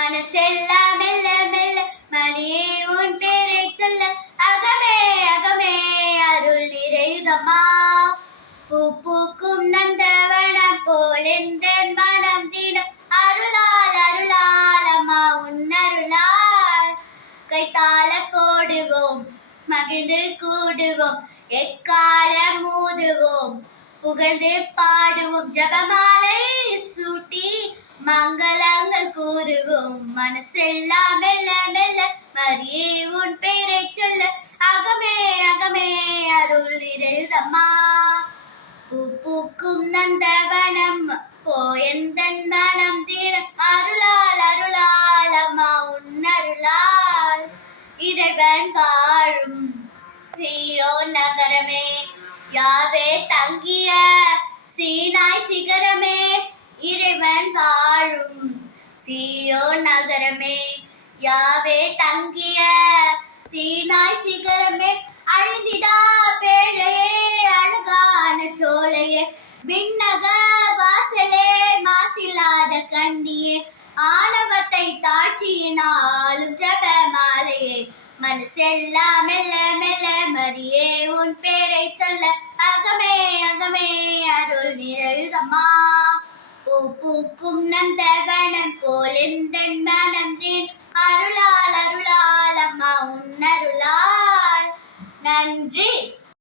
மனசெல்லாம் மெல்ல மெல்ல மணியே உன் பேரை சொல்ல அகமே அகமே அருள் நிறையுதம்மா. பூ பூக்கும் நந்தவனம் போல் எந்த மனம் தினம் அருளால் அருளால் அம்மா உன் அருளால். கைத்தாள போடுவோம் மகிழ்ந்து கூடுவோம் எக்காலம் மூதுவோம் புகழ்ந்து பாடுவோம் ஜபமாலை சூட்டி மங்களங்கள் கூறுவோம். மனசெல்லாம் மெல்ல மெல்ல மரியே உன் பேரை சொல்ல அகமே அகமே அருள் நிறையுதம்மா. பூ பூக்கும் நந்தவனம் போயந்தன் மனம் தீரம் அருளால் அருளால் அம்மா உன் அருளால். இறைவன் வாழும் சீயோன் நகரமே யாவே தங்கிய சீனாய் சிகரமே. இறைவன் வாழும் சீயோன் நகரமே யாவே தங்கிய சீனாய் சிகரமே. அழிந்திடா பேழையே அழகான சோலையே விண்ணக வாசலே மாசில்லாத கண்ணியே ஆணவத்தை தாட்சியினாலும் ஜபமாலையே. மனசெல்லாம் மெல்ல மெல்ல மரியே உன் பேரை சொல்ல அகமே அகமே அருள் நிறையுதம்மா. பூ பூக்கும் நந்தவனம் போல் எந்தன் மனம் அருளால் அருளால் அம்மா உன் அருளால். நன்றி.